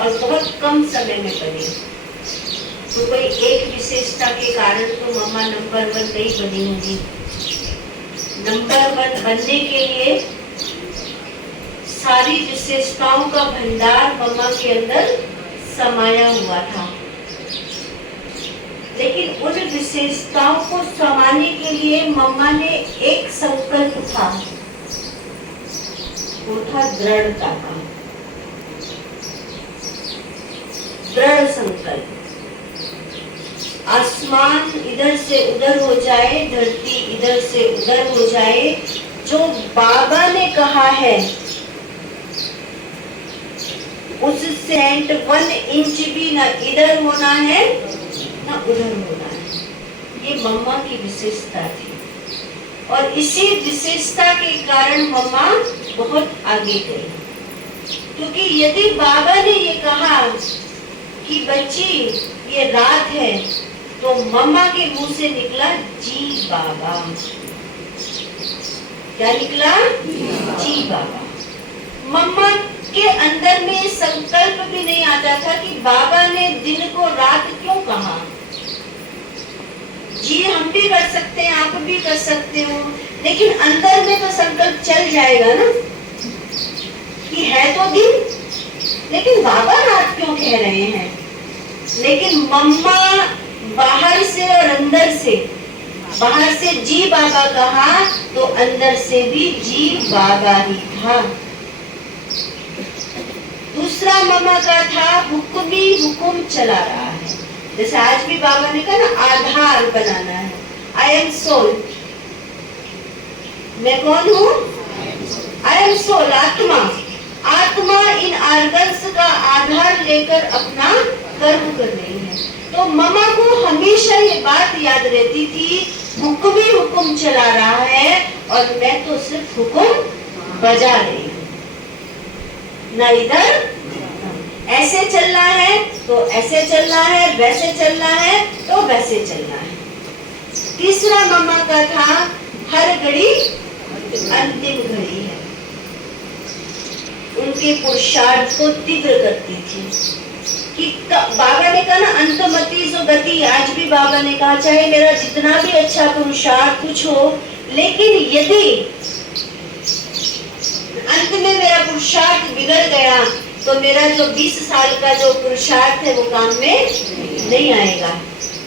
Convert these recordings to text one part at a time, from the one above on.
और बहुत कम समय में बनी। तो कोई एक विशेषता के कारण तो मम्मा नंबर 1 नहीं बनी होगी। नंबर 1 बनने के लिए सारी विशेषताओं का भंडार मम्मा के अंदर समाया हुआ था, लेकिन उन विशेषताओं को समाने के लिए मम्मा ने एक संकल्प था, वो था दृढ़ता का। दृढ़ संकल्प। आसमान इधर से उधर हो जाए, धरती इधर से उधर हो जाए, जो बाबा ने कहा है उससे 1 इंच भी ना इधर होना है ना उधर होना है। ये मम्मा की विशेषता थी और इसी विशेषता के कारण मम्मा बहुत आगे गई। क्योंकि यदि बाबा ने ये कहा कि बच्ची ये रात है, तो मम्मा के मुंह से निकला जी बाबा। क्या निकला? जी बाबा। मम्मा के अंदर में संकल्प भी नहीं आता था कि बाबा ने दिन को रात क्यों कहा। जी हम भी कर सकते हैं, आप भी कर सकते हो, लेकिन अंदर में तो संकल्प चल जाएगा ना कि है तो दिन, लेकिन बाबा रात क्यों कह रहे हैं। लेकिन मम्मा बाहर से और अंदर से, बाहर से जी बाबा कहा तो अंदर से भी जी बाबा ही था। दूसरा मम्मा का था हुक्म ही हुक्म चला रहा है। जैसे आज भी बाबा ने कहा ना आधार बनाना है। I am soul. मैं कौन हूँ? आई एम सोल, आत्मा। आत्मा इन आर्गन्स का आधार लेकर अपना कर्म कर रही है। तो मम्मा को हमेशा ये बात याद रहती थी, हुक्म ही हुक्म चला रहा है और मैं तो सिर्फ हुक्म बजा रही हूँ। ना इधर ऐसे चलना है तो ऐसे चलना है, वैसे चलना है तो वैसे चलना है। तीसरा मम्मा का था हर घड़ी अंतिम घड़ी है। उनके पुरुषार्थ को तीव्र करती थी कि बाबा ने कहा ना अंतमति जो गति। आज भी बाबा ने कहा चाहे मेरा जितना भी अच्छा पुरुषार्थ कुछ हो, लेकिन यदि अंत में मेरा पुरुषार्थ बिगड़ गया तो मेरा जो 20 साल का जो पुरुषार्थ है वो काम में नहीं आएगा।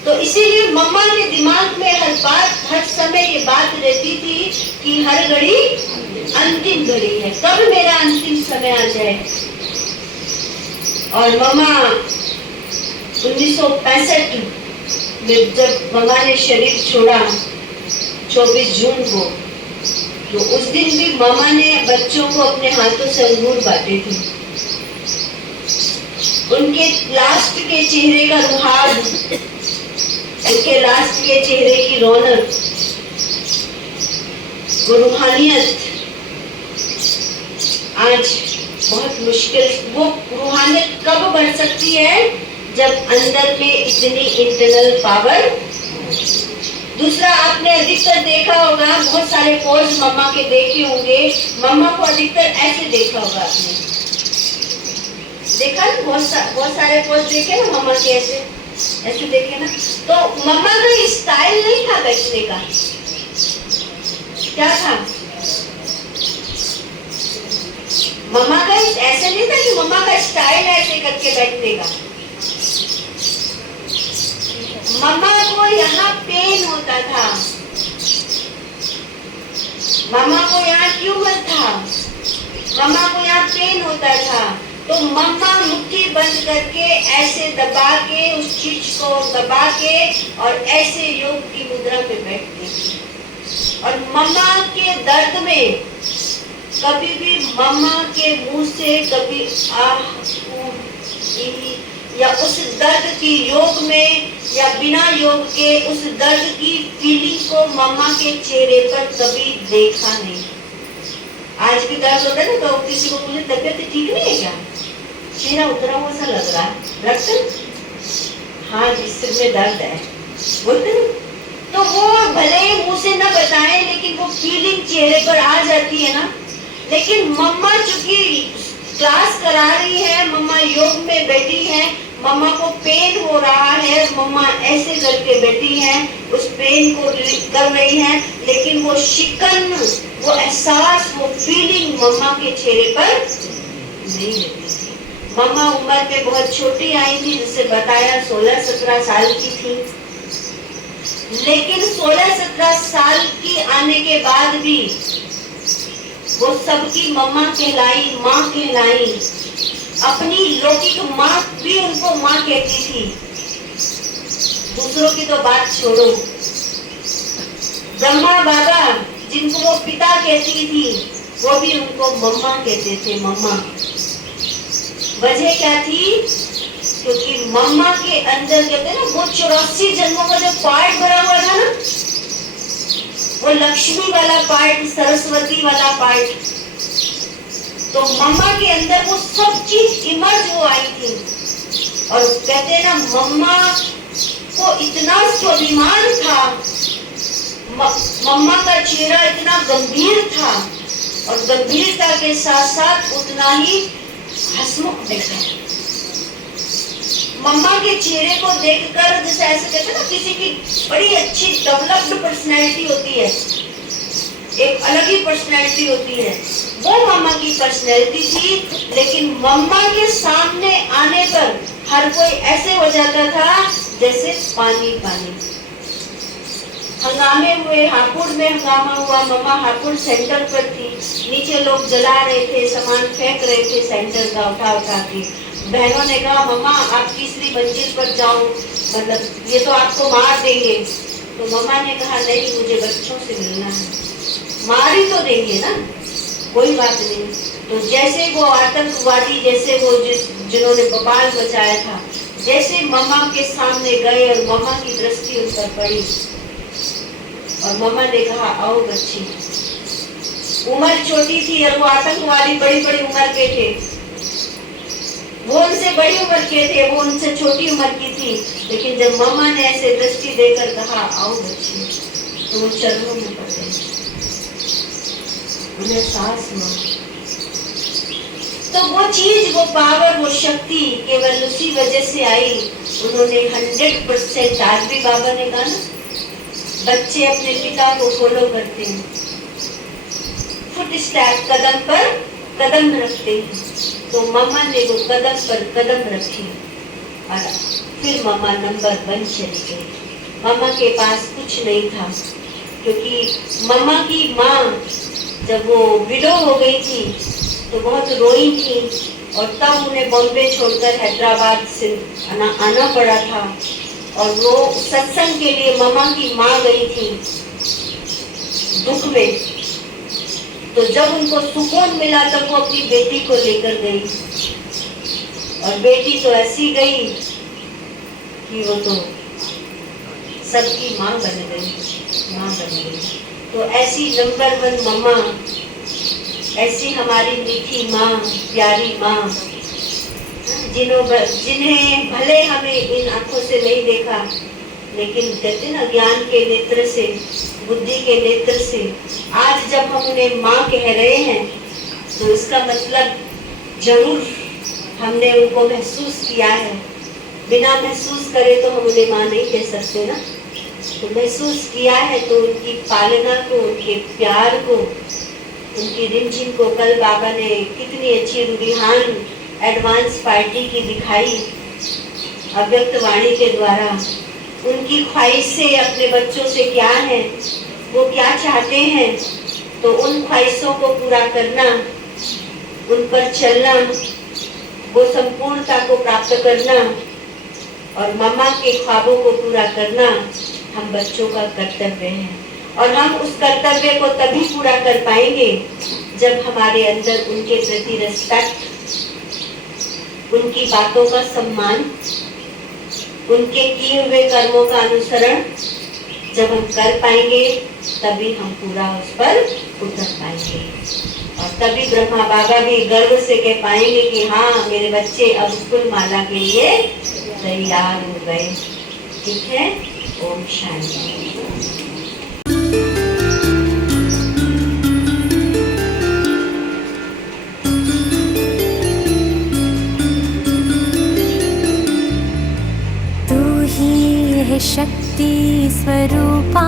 तो इसीलिए मम्मा के दिमाग में हर समय ये बात रहती थी कि हर घड़ी अंतिम घड़ी है, कब मेरा अंतिम समय आ जाए। और मम्मा 1965 में जब मम्मा ने शरीर छोड़ा 24 जून को, तो उस दिन भी मम्मा ने बच्चों को अपने हाथों से अंगूर बांटे थे। उनके लास्ट के चेहरे का रुहान, उनके लास्ट के चेहरे की रौनक, वो रूहानियत आज बहुत मुश्किल। वो रूहानियत कब बढ़ सकती है? जब अंदर में इतनी इंटरनल पावर। दूसरा, आपने अधिकतर देखा होगा, बहुत सारे पोज मम्मा के देखे होंगे, मम्मा को अधिकतर ऐसे देखा होगा आपने। देखा ना, बहुत सारे पोज देखे ना मम्मा के, ऐसे देखे ना। तो मम्मा का स्टाइल नहीं था बैठने का। क्या था? मम्मा का ऐसे नहीं था कि मम्मा का स्टाइल ऐसे करके बैठने का। मम्मा को यहाँ पेन होता था। मम्मा को यहाँ ट्यूमर था, मम्मा को यहाँ पेन होता था। तो मम्मा मुट्ठी बंद करके ऐसे दबा के, उस चीज को दबा के और ऐसे योग की मुद्रा में बैठती थी। और मम्मा के दर्द में कभी भी मम्मा के मुंह से कभी आह या उस दर्द की योग में या बिना योग के उस दर्द की फीलिंग को मम्मा के चेहरे पर कभी देखा नहीं। आज भी दर्द होता है ना, तो किसी को बोले तबियत ठीक नहीं है क्या, चेहरा उतरा हुआ सा लग रहा है, रखते हाँ जिस सिर में दर्द है बोलते ना, तो वो भले मुंह से ना बताएं लेकिन वो फीलिंग चेहरे पर आ जाती है ना। लेकिन मम्मा चूंकि क्लास करा रही है, मम्मा योग में बैठी है, मम्मा को पेन हो रहा है, मम्मा ऐसे करके बैठी है, उस पेन को कर रही है, लेकिन वो शिकन, वो एहसास, वो फीलिंग मम्मा के चेहरे पर नहीं रहती थी। मम्मा उम्र में बहुत छोटी आई थी, जिसे बताया 16-17 साल की थी, लेकिन 16-17 साल की आने के बाद भी वो सबकी मम्मा कहलाई, माँ कहलाई। अपनी लौकिक माँ भी उनको माँ कहती थी, दूसरों की तो बात छोड़ो। ब्रह्मा बाबा जिनको वो पिता कहती थी, वो भी उनको मम्मा कहते थे, मम्मा। वजह क्या थी? क्योंकि मम्मा के अंदर कहते हैं ना, वो 84 जन्मों का जो पार्ट भरा हुआ था ना, वो लक्ष्मी वाला पार्ट, सरस्वती वाला पार्ट, तो मम्मा के अंदर वो सब चीज इमर्ज हो आई थी। और कहते हैं ना, मम्मा को इतना स्वाभिमान था, मम्मा का चेहरा इतना गंभीर था, और गंभीरता के साथ साथ उतना ही हंसमुख दिखा। मम्मा के चेहरे को देखकर जैसे ऐसे कहते हैं ना, किसी की बड़ी अच्छी डेवलप्ड पर्सनैलिटी होती है, एक अलग ही पर्सनैलिटी होती है, वो मम्मा की पर्सनैलिटी थी। लेकिन मम्मा के सामने आने पर हर कोई ऐसे हो जाता था जैसे पानी पानी। हंगामे हुए, हापुड़ में हंगामा हुआ, मम्मा हापुड़ सेंटर पर थी, नीचे लोग जला रहे थे, सामान फेंक रहे थे सेंटर का उठा उठा के। बहनों ने कहा, मम्मा आप तीसरी मंजिल पर जाओ, मतलब ये तो आपको मार देंगे। तो मम्मा ने कहा, नहीं, मुझे बच्चों से मिलना है। मार ही तो देंगे ना, कोई बात नहीं। तो जैसे वो आतंकवादी, जैसे वो जिन्होंने बवाल मचाया था, जैसे मम्मा के सामने गए और मम्मा की दृष्टि उन पर पड़ी, और मम्मा ने कहा, आओ बच्ची। उम्र छोटी थी और वो आतंकवादी बड़ी बड़ी उम्र के थे, वो उनसे बड़ी उम्र के थे, वो उनसे छोटी उम्र की थी। लेकिन जब मम्मा ने ऐसे दृष्टि देकर कहा, आओ बच्ची, तो वो चरणों में पड़ गई, उन्हें सांस हुआ। तो वो चीज, वो पावर, वो शक्ति केवल उसी वजह से आई। उन्होंने 100%, आज भी बाबा ने कहा ना, बच्चे अपने पिता को फॉलो करते हैं, फुट स्टेप, कदम पर कदम रखते हैं। तो मम्मा ने वो कदम पर कदम रखी और फिर मम्मा नंबर 1 चली गई। मम्मा के पास कुछ नहीं था, क्योंकि मम्मा की माँ जब वो विडो हो गई थी तो बहुत रोई थी, और तब उन्हें बॉम्बे छोड़कर हैदराबाद से आना पड़ा था। और वो सत्संग के लिए मम्मा की माँ गई थी दुख में। तो जब उनको सुकून मिला तब वो अपनी बेटी को लेकर गई, और बेटी तो ऐसी गई कि वो तो सबकी माँ बन गई। तो ऐसी नंबर 1 मम्मा, ऐसी हमारी मीठी माँ, प्यारी माँ, जिन्हें भले हमें इन आंखों से नहीं देखा, लेकिन कहते ना, ज्ञान के नेत्र से, बुद्धि के नेत्र से आज जब हम उन्हें माँ कह रहे हैं, तो इसका मतलब जरूर हमने उनको महसूस किया है। बिना महसूस करे तो हम उन्हें माँ नहीं कह सकते ना। तो महसूस किया है, तो उनकी पालना को, उनके प्यार को, उनकी रिमझिम को कल बाबा ने कितनी अच्छी रुझान एडवांस पार्टी की दिखाई अव्यक्त वाणी के द्वारा। उनकी ख्वाहिशें अपने बच्चों से क्या है, वो क्या चाहते हैं, तो उन ख्वाहिशों को पूरा करना, उन पर चलना, वो संपूर्णता को प्राप्त करना और मम्मा के ख्वाबों को पूरा करना हम बच्चों का कर्तव्य है। और हम उस कर्तव्य को तभी पूरा कर पाएंगे जब हमारे अंदर उनके प्रति रिस्पेक्ट, उनकी बातों का सम्मान, उनके किए हुए कर्मों का अनुसरण जब हम कर पाएंगे तभी हम पूरा उस पर उतर पाएंगे, और तभी ब्रह्मा बाबा भी गर्व से कह पाएंगे कि हाँ मेरे बच्चे अब फूल माला के लिए तैयार हो गए। ठीक है, ओम शांति। शक्ति स्वरूपा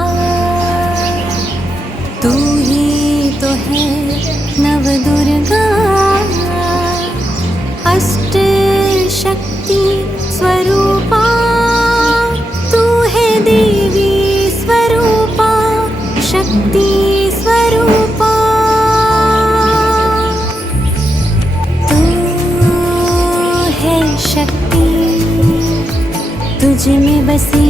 तू ही तो है नव दुर्गा, अष्ट शक्ति स्वरूपा तू है देवी स्वरूपा, शक्ति स्वरूपा तू है शक्ति, तुझ में बसी